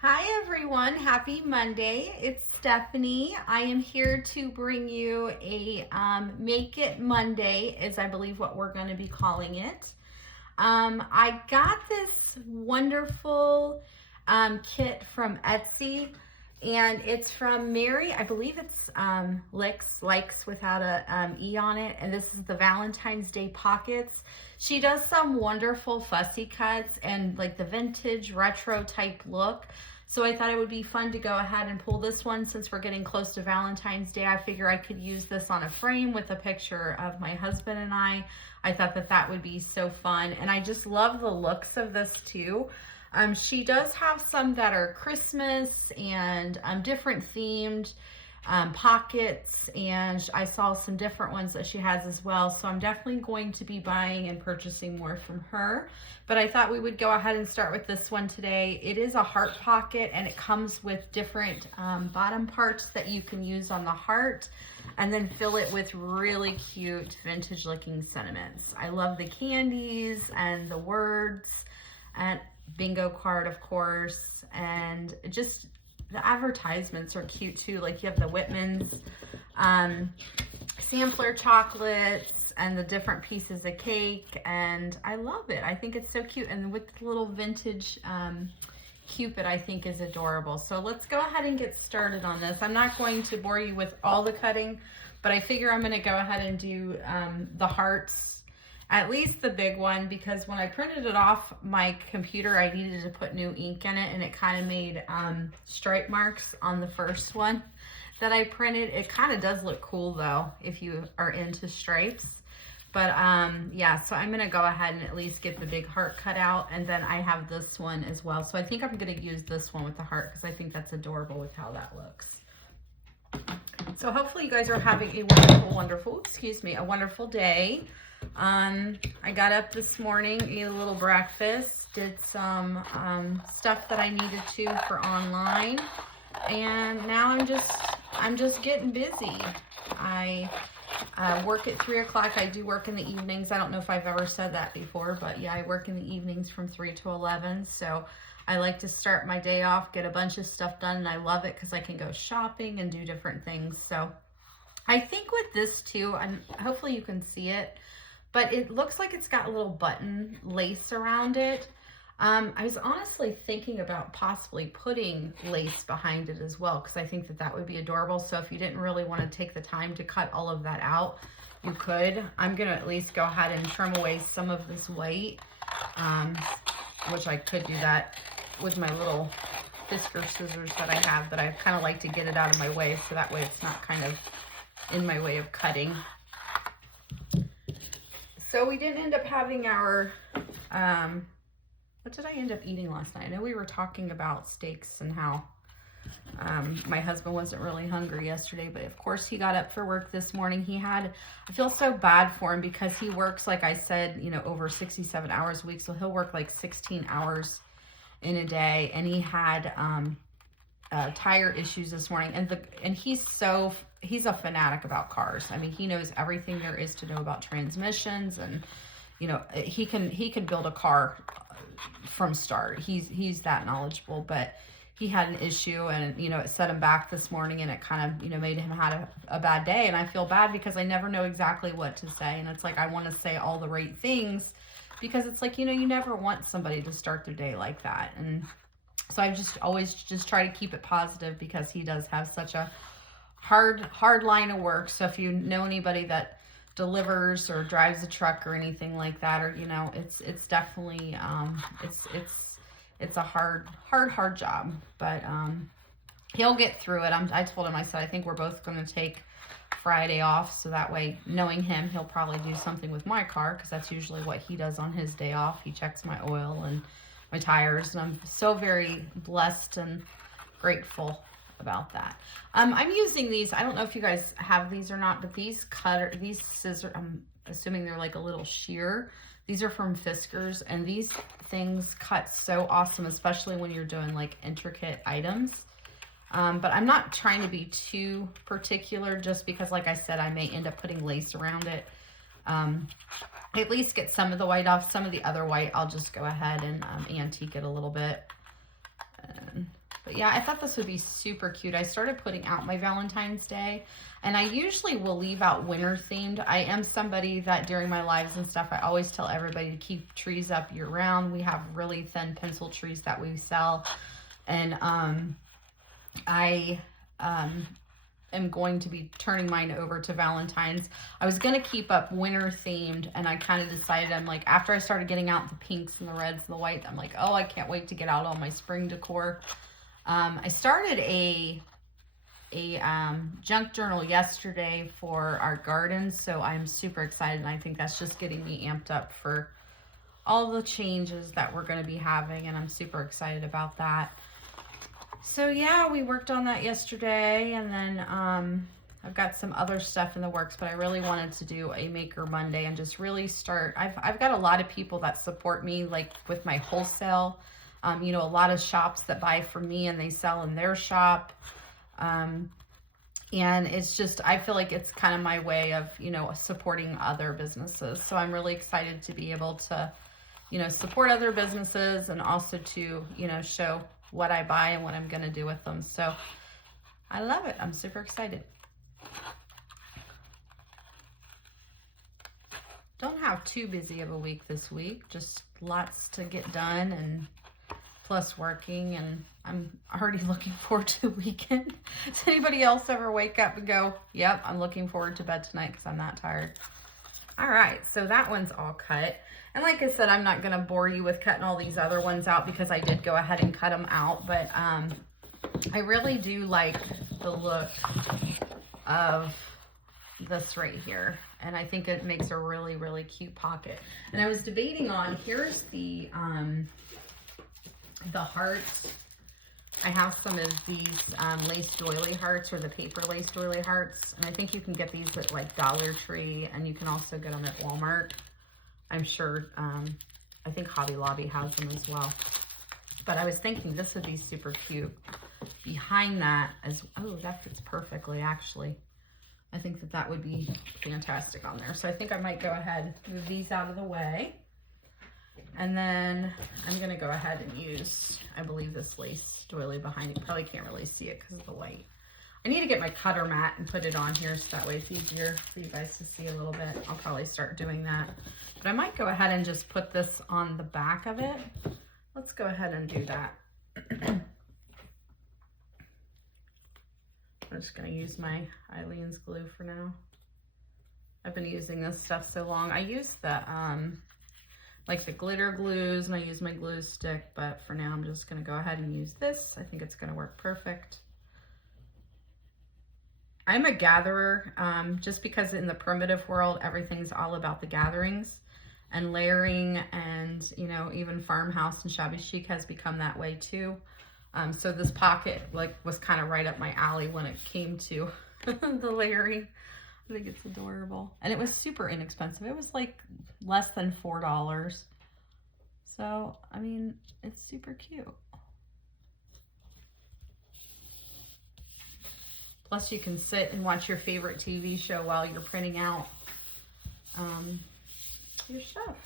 Hi everyone, happy Monday. It's Stephanie. I am here to bring you a Make It Monday, is I believe what we're going to be calling it. I got this wonderful kit from Etsy, and it's from Mary. I believe it's likes without a E on it, and this is the Valentine's Day pockets. She does some wonderful fussy cuts and like the vintage retro type look. So I thought it would be fun to go ahead and pull this one since we're getting close to Valentine's Day. I figure I could use this on a frame with a picture of my husband and I. I thought that that would be so fun. And I just love the looks of this too. She does have some that are Christmas and different themed pockets, and I saw some different ones that she has as well. So I'm definitely going to be buying and purchasing more from her. But I thought we would go ahead and start with this one today. It is a heart pocket, and it comes with different bottom parts that you can use on the heart, and then fill it with really cute vintage looking sentiments. I love the candies and the words and bingo card, of course, and just the advertisements are cute too. Like you have the Whitman's sampler chocolates and the different pieces of cake, and I love it. I think it's so cute, and with the little vintage Cupid, I think is adorable. So let's go ahead and get started on this. I'm not going to bore you with all the cutting, but I figure I'm going to go ahead and do the hearts, at least the big one, because when I printed it off my computer, I needed to put new ink in it, and it kind of made stripe marks on the first one that I printed. It kind of does look cool though, if you are into stripes. But yeah, so I'm gonna go ahead and at least get the big heart cut out, and then I have this one as well. So I think I'm gonna use this one with the heart because I think that's adorable with how that looks. So hopefully you guys are having a wonderful day. I got up this morning, ate a little breakfast, did some stuff that I needed to for online, and now I'm just getting busy. I work at 3 o'clock. I do work in the evenings. I don't know if I've ever said that before, but yeah, I work in the evenings from 3 to 11. So I like to start my day off, get a bunch of stuff done, and I love it because I can go shopping and do different things. So I think with this too, and hopefully you can see it, but it looks like it's got a little button lace around it. I was honestly thinking about possibly putting lace behind it as well, because I think that that would be adorable. So if you didn't really want to take the time to cut all of that out, you could. I'm going to at least go ahead and trim away some of this white, which I could do that with my little Fisker scissors that I have, but I kind of like to get it out of my way so that way it's not kind of in my way of cutting. So we didn't end up having our, what did I end up eating last night? I know we were talking about steaks and how my husband wasn't really hungry yesterday, but of course he got up for work this morning. I feel so bad for him because he works, like I said, you know, over 67 hours a week. So he'll work like 16 hours in a day, and he had tire issues this morning, and he's a fanatic about cars. I mean, he knows everything there is to know about transmissions, and you know, he can build a car from start. He's that knowledgeable. But he had an issue, and you know, it set him back this morning, and it kind of, you know, made him had a bad day. And I feel bad because I never know exactly what to say, and it's like I want to say all the right things, because it's like, you know, you never want somebody to start their day like that. And so I always try to keep it positive, because he does have such a hard line of work. So if you know anybody that delivers or drives a truck or anything like that, or you know, it's definitely it's a hard job, but he'll get through it. I told him, I said I think we're both going to take Friday off, so that way, knowing him, he'll probably do something with my car, because that's usually what he does on his day off. He checks my oil and my tires, and I'm so very blessed and grateful about that. I'm using these. I don't know if you guys have these or not, but these scissors, I'm assuming they're like a little shear. These are from Fisker's, and these things cut so awesome, especially when you're doing like intricate items. But I'm not trying to be too particular, just because, like I said, I may end up putting lace around it. At least get some of the white off. Some of the other white, I'll just go ahead and antique it a little bit. And But yeah, I thought this would be super cute. I started putting out my Valentine's Day, and I usually will leave out winter themed. I am somebody that during my lives and stuff, I always tell everybody to keep trees up year round. We have really thin pencil trees that we sell. And I am going to be turning mine over to Valentine's. I was going to keep up winter themed, and I kind of decided, I'm like, after I started getting out the pinks and the reds and the white, I'm like, oh, I can't wait to get out all my spring decor. I started a junk journal yesterday for our gardens, so I'm super excited, and I think that's just getting me amped up for all the changes that we're going to be having, and I'm super excited about that. So yeah, we worked on that yesterday, and then I've got some other stuff in the works, but I really wanted to do a Maker Monday and just really start. I've got a lot of people that support me, like with my wholesale. You know, a lot of shops that buy from me and they sell in their shop. And it's just, I feel like it's kind of my way of, you know, supporting other businesses. So I'm really excited to be able to, you know, support other businesses, and also to, you know, show what I buy and what I'm going to do with them. So I love it. I'm super excited. Don't have too busy of a week this week, just lots to get done, and plus working, and I'm already looking forward to the weekend. Does anybody else ever wake up and go, yep, I'm looking forward to bed tonight because I'm that tired? All right, so that one's all cut. And like I said, I'm not going to bore you with cutting all these other ones out because I did go ahead and cut them out. But I really do like the look of this right here. And I think it makes a really, really cute pocket. And I was debating on, here's the hearts. I have some of these lace doily hearts, or the paper lace doily hearts. And I think you can get these at like Dollar Tree, and you can also get them at Walmart. I'm sure, I think Hobby Lobby has them as well. But I was thinking this would be super cute. Behind that, oh, that fits perfectly, actually. I think that that would be fantastic on there. So I think I might go ahead and move these out of the way. And then I'm going to go ahead and use, I believe, this lace doily behind it. Probably can't really see it because of the light. I need to get my cutter mat and put it on here so that way it's easier for you guys to see a little bit. I'll probably start doing that. But I might go ahead and just put this on the back of it. Let's go ahead and do that. I'm just going to use my Eileen's glue for now. I've been using this stuff so long. I use the like the glitter glues, and I use my glue stick, but for now I'm just going to go ahead and use this. I think it's going to work perfect. I'm a gatherer, just because in the primitive world, everything's all about the gatherings and layering, and, you know, even farmhouse and shabby chic has become that way too. So this pocket was kind of right up my alley when it came to the layering. I think it's adorable. And it was super inexpensive. It was like less than $4. So, I mean, it's super cute. Plus you can sit and watch your favorite TV show while you're printing out your stuff.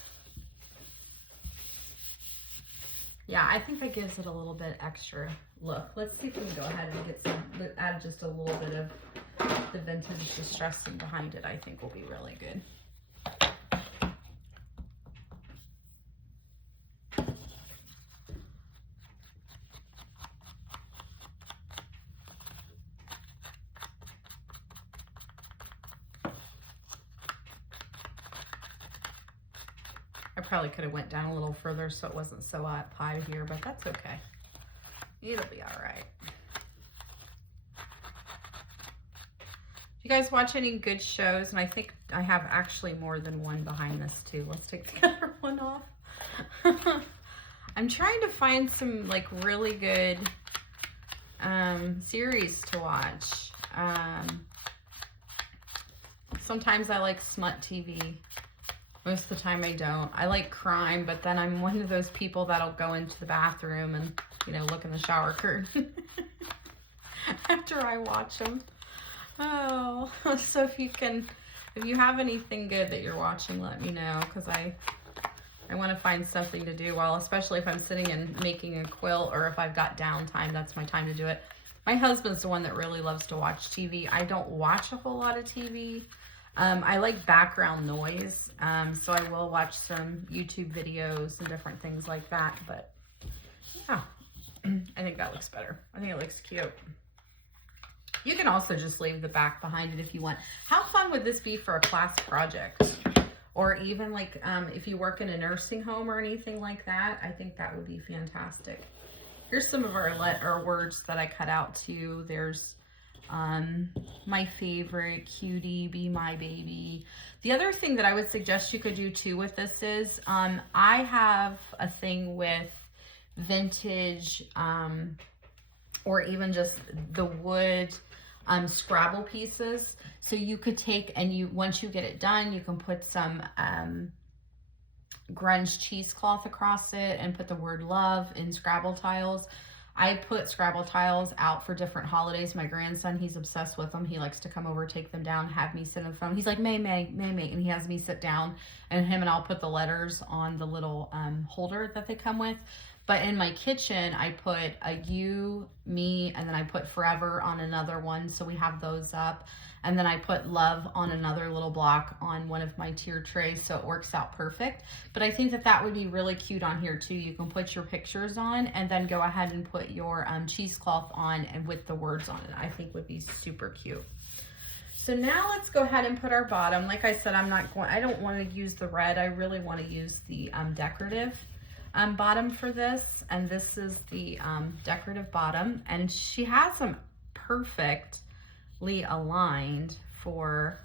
Yeah, I think that gives it a little bit extra look. Let's see if we can go ahead and get some, add just a little bit of the vintage distressing behind it. I think will be really good. I probably could have went down a little further so it wasn't so high here, but that's okay. It'll be all right. If you guys watch any good shows, and I think I have actually more than one behind this too. Let's take the other one off. I'm trying to find some like really good series to watch. Sometimes I like smut TV. Most of the time I don't. I like crime, but then I'm one of those people that'll go into the bathroom and, you know, look in the shower curtain after I watch them. Oh, so if you have anything good that you're watching, let me know, because I I want to find something to do while, especially if I'm sitting and making a quilt, or if I've got downtime, that's my time to do it. My husband's the one that really loves to watch TV. I don't watch a whole lot of TV. I like background noise, so I will watch some YouTube videos and different things like that, but yeah, I think that looks better. I think it looks cute. You can also just leave the back behind it if you want. How fun would this be for a class project? Or even like if you work in a nursing home or anything like that, I think that would be fantastic. Here's some of our words that I cut out too. There's my favorite, cutie, be my baby. The other thing that I would suggest you could do too with this is, I have a thing with vintage, or even just the wood Scrabble pieces. So you could take and once you get it done, you can put some grunge cheesecloth across it and put the word love in Scrabble tiles. I put Scrabble tiles out for different holidays. My grandson, he's obsessed with them. He likes to come over, take them down, have me sit on the phone. He's like, May, and he has me sit down, and him and I'll put the letters on the little holder that they come with. But in my kitchen, I put a you, me, and then I put forever on another one. So we have those up. And then I put love on another little block on one of my tier trays. So it works out perfect. But I think that that would be really cute on here too. You can put your pictures on and then go ahead and put your cheesecloth on and with the words on it. I think would be super cute. So now let's go ahead and put our bottom. Like I said, I don't want to use the red. I really want to use the decorative bottom for this, and this is the decorative bottom, and she has them perfectly aligned for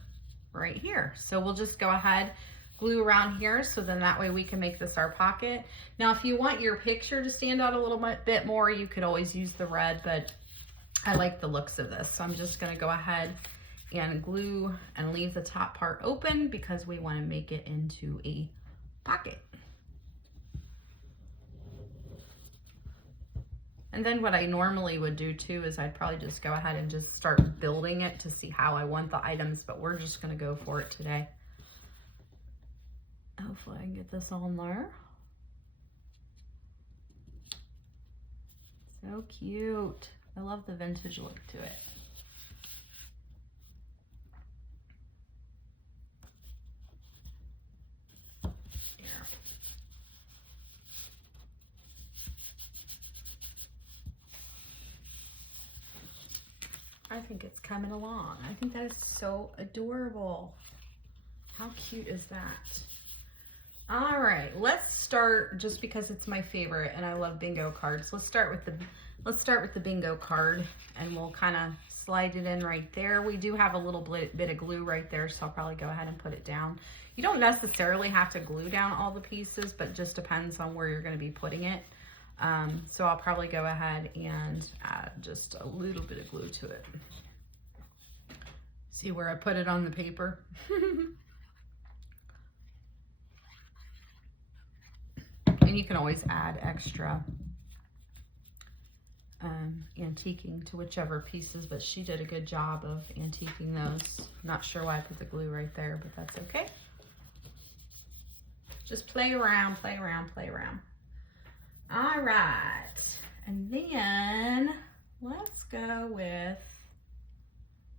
right here. So we'll just go ahead, glue around here, so then that way we can make this our pocket. Now if you want your picture to stand out a little bit more, you could always use the red, but I like the looks of this, so I'm just going to go ahead and glue and leave the top part open because we want to make it into a pocket. And then what I normally would do too is I'd probably just go ahead and just start building it to see how I want the items, but we're just going to go for it today. Hopefully I can get this all in there. So cute. I love the vintage look to it. I think it's coming along. I think that is so adorable. How cute is that? All right, let's start, just because it's my favorite and I love bingo cards. Let's start with the bingo card, and we'll kind of slide it in right there. We do have a little bit of glue right there, so I'll probably go ahead and put it down. You don't necessarily have to glue down all the pieces, but just depends on where you're going to be putting it. So I'll probably go ahead and add just a little bit of glue to it. See where I put it on the paper? And you can always add extra antiquing to whichever pieces, but she did a good job of antiquing those. Not sure why I put the glue right there, but that's okay. Just play around, play around, play around. All right, and then let's go with,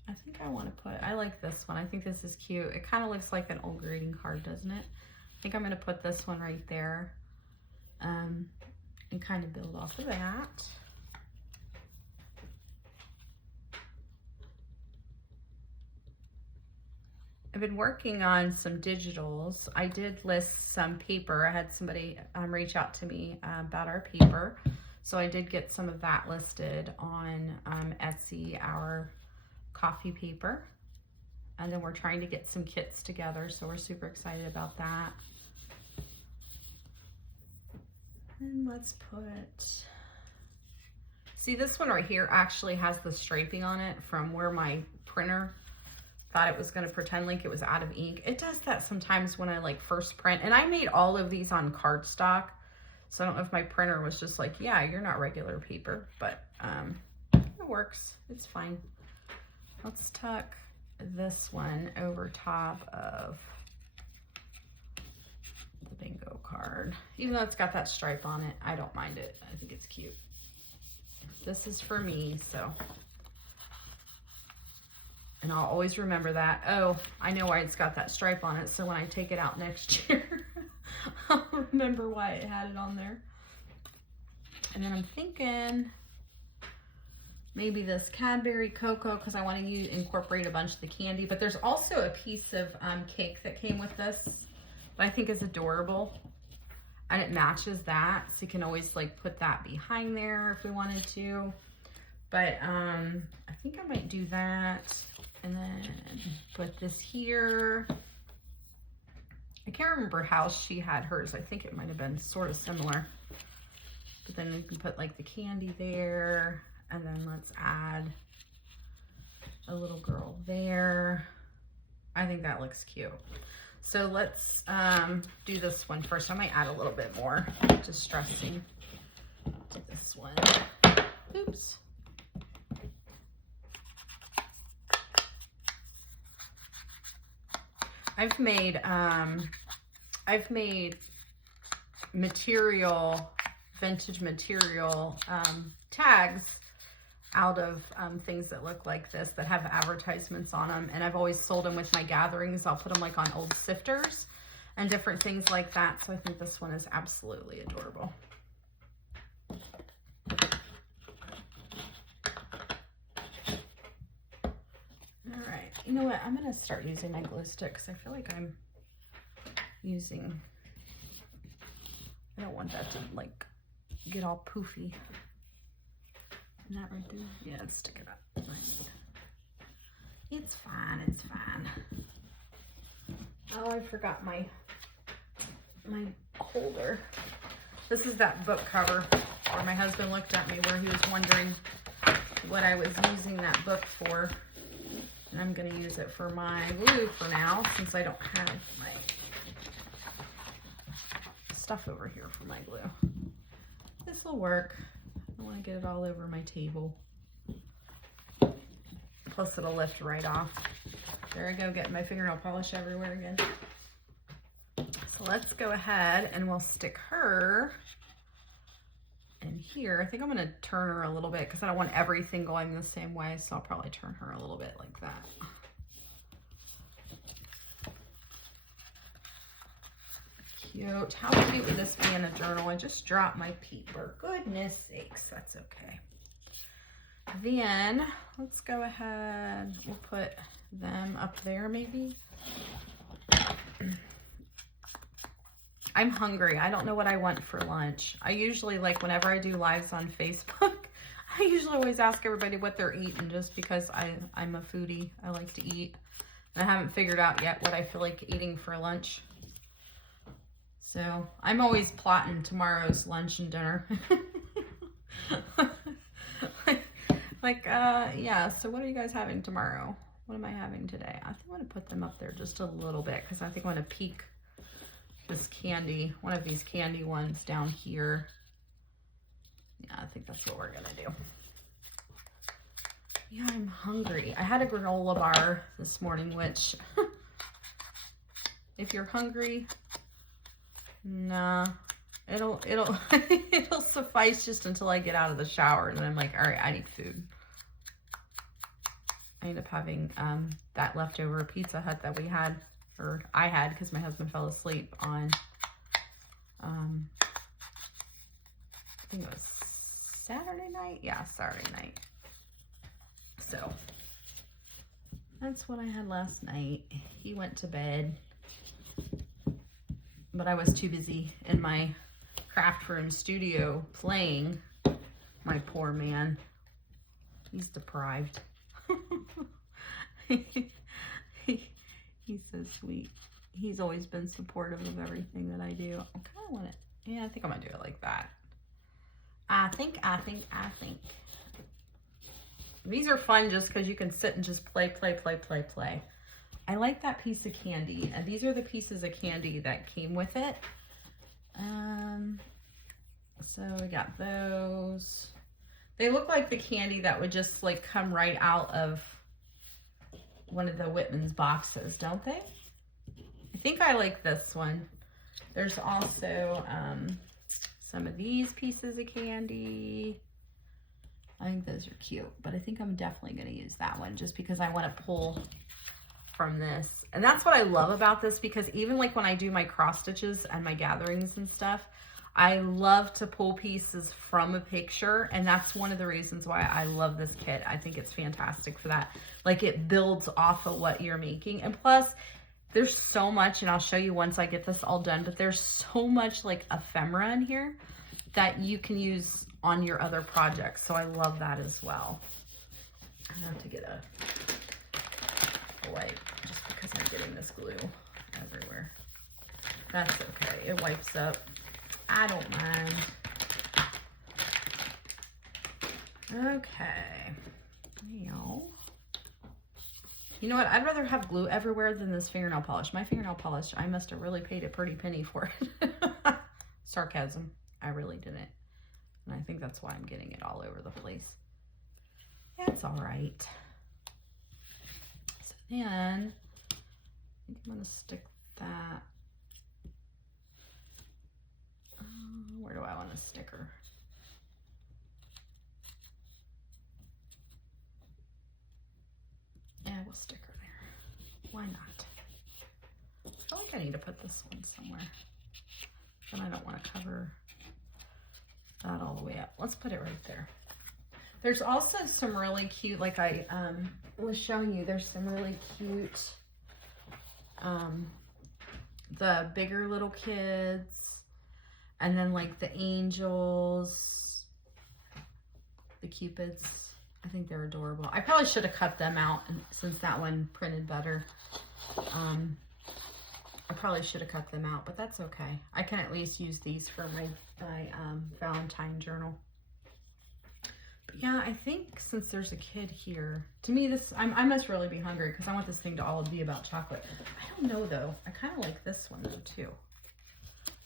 I think I want to put, I like this one. I think this is cute. It kind of looks like an old greeting card, doesn't it? I think I'm going to put this one right there, and kind of build off of that. I've been working on some digitals. I did list some paper. I had somebody reach out to me about our paper. So I did get some of that listed on Etsy, our coffee paper. And then we're trying to get some kits together. So we're super excited about that. And let's put, see, this one right here actually has the striping on it from where my printer thought it was going to pretend like it was out of ink. It does that sometimes when I like first print, and I made all of these on cardstock, so I don't know if my printer was just like, yeah, you're not regular paper, but it works. It's fine. Let's tuck this one over top of the bingo card. Even though it's got that stripe on it, I don't mind it. I think it's cute. This is for me, so. And I'll always remember that. Oh, I know why it's got that stripe on it, so when I take it out next year, I'll remember why it had it on there. And then I'm thinking maybe this Cadbury Cocoa, because I want to incorporate a bunch of the candy. But there's also a piece of cake that came with this that I think is adorable. And it matches that, so you can always like put that behind there if we wanted to. But I think I might do that and then put this here. I can't remember how she had hers. I think it might have been sort of similar. But then you can put like the candy there, and then let's add a little girl there. I think that looks cute. So let's do this one first. I might add a little bit more, just stressing to this one. Oops. I've made material, vintage material tags out of things that look like this, that have advertisements on them, and I've always sold them with my gatherings. I'll put them like on old sifters and different things like that. So I think this one is absolutely adorable. All right, you know what? I'm gonna start using my glue stick because I feel like I'm using, I don't want that to like get all poofy. Not right there. Yeah, let's stick it up. Nice. It's fine. It's fine. Oh, I forgot my holder. This is that book cover where my husband looked at me where he was wondering what I was using that book for. And I'm going to use it for my glue for now, since I don't have my stuff over here for my glue. This will work. I want to get it all over my table. Plus it'll lift right off. There I go, getting my fingernail polish everywhere again. So let's go ahead and we'll stick her in here. I think I'm going to turn her a little bit because I don't want everything going the same way. So I'll probably turn her a little bit like that. Cute. How cute would this be in a journal? I just dropped my peeper. Goodness sakes, that's okay. Then let's go ahead. We'll put them up there maybe. I'm hungry. I don't know what I want for lunch. I usually, like, whenever I do lives on Facebook, I usually always ask everybody what they're eating, just because I'm a foodie. I like to eat. And I haven't figured out yet what I feel like eating for lunch. So I'm always plotting tomorrow's lunch and dinner. Yeah, so what are you guys having tomorrow? What am I having today? I think I'm going to put them up there just a little bit because I think I want to peek this candy, one of these candy ones down here. Yeah, I think that's what we're going to do. Yeah, I'm hungry. I had a granola bar this morning, which if you're hungry, nah, it'll it'll suffice just until I get out of the shower, and then I'm like, all right, I need food. I ended up having that leftover Pizza Hut that we had, or I had, because my husband fell asleep on I think it was Saturday night. Yeah, Saturday night. So that's what I had last night. He went to bed, but I was too busy in my craft room studio playing. My poor man. He's deprived. He's so sweet. He's always been supportive of everything that I do. I kind of want it. Yeah, I think I'm going to do it like that. I think. These are fun just because you can sit and just play. I like that piece of candy. And these are the pieces of candy that came with it. So we got those. They look like the candy that would just like come right out of one of the Whitman's boxes, don't they? I think I like this one There's also some of these pieces of candy. I think those are cute, but I think I'm definitely going to use that one just because I want to pull from this. And that's what I love about this, because even like when I do my cross stitches and my gatherings and stuff, I love to pull pieces from a picture, and that's one of the reasons why I love this kit. I think it's fantastic for that. Like, it builds off of what you're making, and plus there's so much, and I'll show you once I get this all done, but there's so much like ephemera in here that you can use on your other projects. So I love that as well. I have to get a wipe just because I'm getting this glue everywhere. That's okay. It wipes up. I don't mind. Okay. Now, you know what? I'd rather have glue everywhere than this fingernail polish. My fingernail polish, I must have really paid a pretty penny for it. Sarcasm. I really didn't. And I think that's why I'm getting it all over the place. That's all right. So then, I think I'm going to stick that. Where do I want a sticker? Yeah, we'll stick her there. Why not? I feel like I need to put this one somewhere. Then I don't want to cover that all the way up. Let's put it right there. There's also some really cute, like I was showing you, there's some really cute, the bigger little kids, and then like the angels, the cupids. I think they're adorable. I probably should have cut them out since that one printed better. I probably should have cut them out, but that's okay. I can at least use these for my Valentine journal. But yeah, I think since there's a kid here, to me this, I must really be hungry because I want this thing to all be about chocolate. I don't know though. I kind of like this one though too.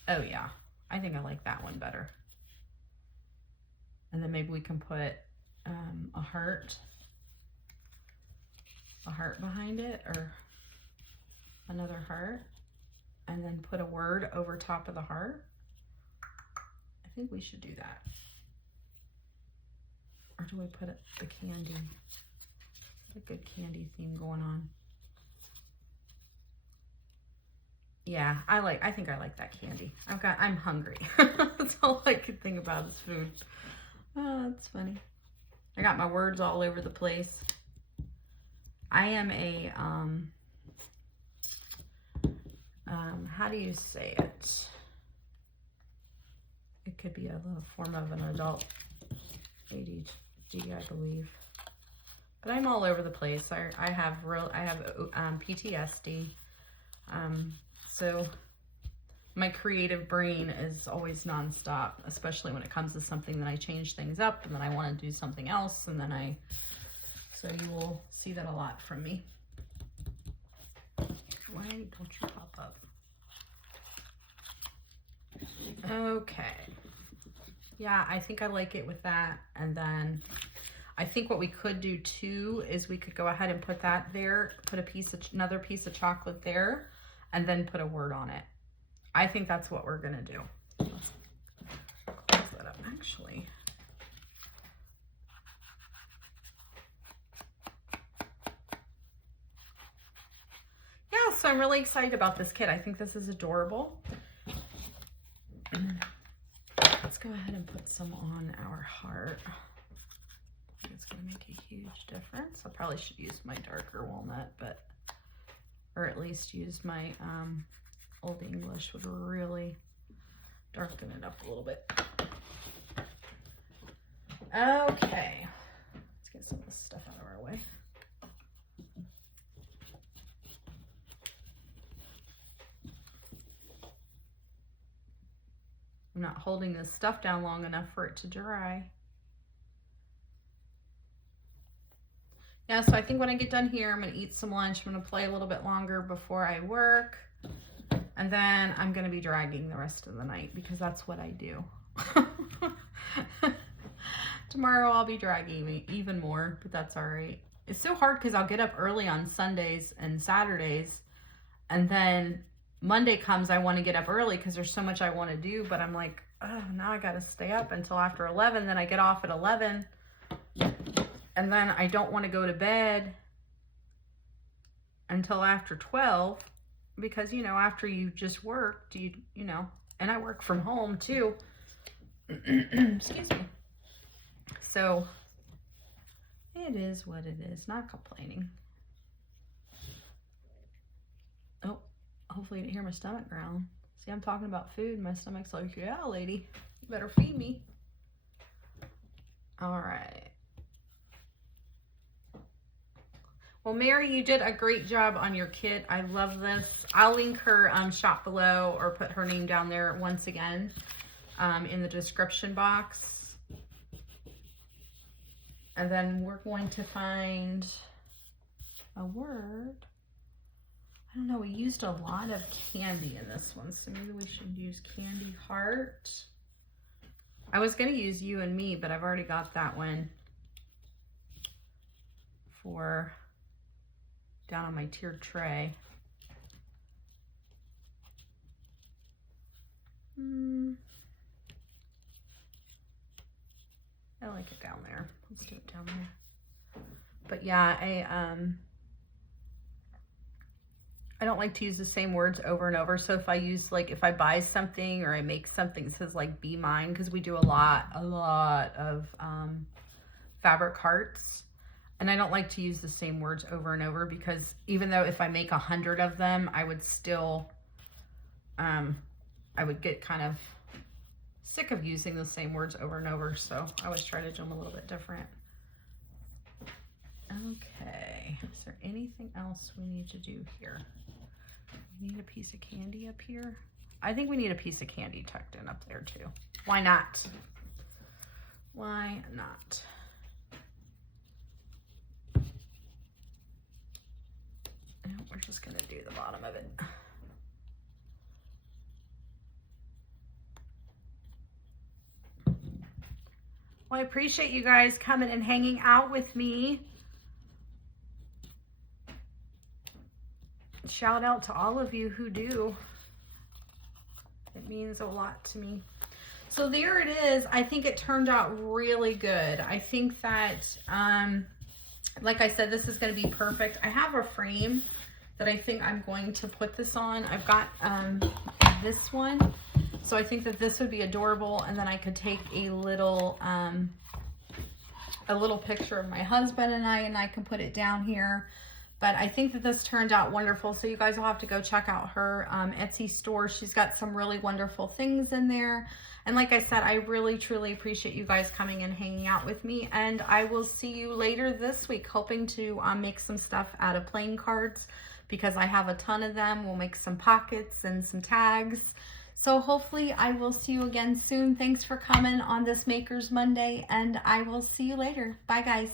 Oh yeah, I think I like that one better. And then maybe we can put a heart behind it, or another heart, and then put a word over top of the heart. I think we should do that. Or do we put the candy? A good candy theme going on. Yeah, I think I like that candy. I'm hungry. That's all I can think about is food. Oh, that's funny. I got my words all over the place. I am a, how do you say it? It could be a little form of an adult ADHD, I believe. But I'm all over the place. I have PTSD. So my creative brain is always nonstop, especially when it comes to something that I change things up and then I want to do something else, and then so you will see that a lot from me. Why don't you pop up? Okay. Yeah, I think I like it with that. And then I think what we could do too is we could go ahead and put that there, put another piece of chocolate there, and then put a word on it. I think that's what we're gonna do. Let's close that up actually. Yeah, so I'm really excited about this kit. I think this is adorable. Let's go ahead and put some on our heart. I think it's gonna make a huge difference. I probably should use my darker walnut, or at least use my Old English would really darken it up a little bit. Okay, let's get some of this stuff out of our way. I'm not holding this stuff down long enough for it to dry. Yeah, so I think when I get done here, I'm gonna eat some lunch. I'm gonna play a little bit longer before I work. And then I'm gonna be dragging the rest of the night because that's what I do. Tomorrow I'll be dragging even more, but that's all right. It's so hard because I'll get up early on Sundays and Saturdays, and then Monday comes, I want to get up early because there's so much I want to do, but I'm like, oh, now I got to stay up until after 11. Then I get off at 11, and then I don't want to go to bed until after 12 because, you know, after you just worked, you know, and I work from home too. Excuse me. So it is what it is. Not complaining. Oh, hopefully you didn't hear my stomach growl. See, I'm talking about food. My stomach's like, yeah, lady, you better feed me. All right. Well, Mary, you did a great job on your kit. I love this. I'll link her shop below or put her name down there once again in the description box. And then we're going to find a word. I don't know, we used a lot of candy in this one, so maybe we should use Candy Heart. I was going to use You and Me, but I've already got that one for down on my tiered tray. I like it down there. Let's do it down there. But yeah, I don't like to use the same words over and over. So if I use, like, if I buy something or I make something that says like Be Mine, because we do a lot of fabric hearts, and I don't like to use the same words over and over, because even though if I make 100 of them, I would still, I would get kind of sick of using the same words over and over. So I always try to do them a little bit different. Okay, is there anything else we need to do here? We need a piece of candy up here. I think we need a piece of candy tucked in up there too. Why not? Why not? And we're just gonna do the bottom of it. Well, I appreciate you guys coming and hanging out with me. Shout out to all of you who do. It means a lot to me. So there it is. I think it turned out really good. I think that, like I said, this is going to be perfect. I have a frame that I think I'm going to put this on. I've got this one. So I think that this would be adorable. And then I could take a little picture of my husband and I can put it down here. But I think that this turned out wonderful. So you guys will have to go check out her Etsy store. She's got some really wonderful things in there. And like I said, I really, truly appreciate you guys coming and hanging out with me. And I will see you later this week, hoping to make some stuff out of plain cards, because I have a ton of them. We'll make some pockets and some tags. So hopefully I will see you again soon. Thanks for coming on this Makers Monday, and I will see you later. Bye, guys.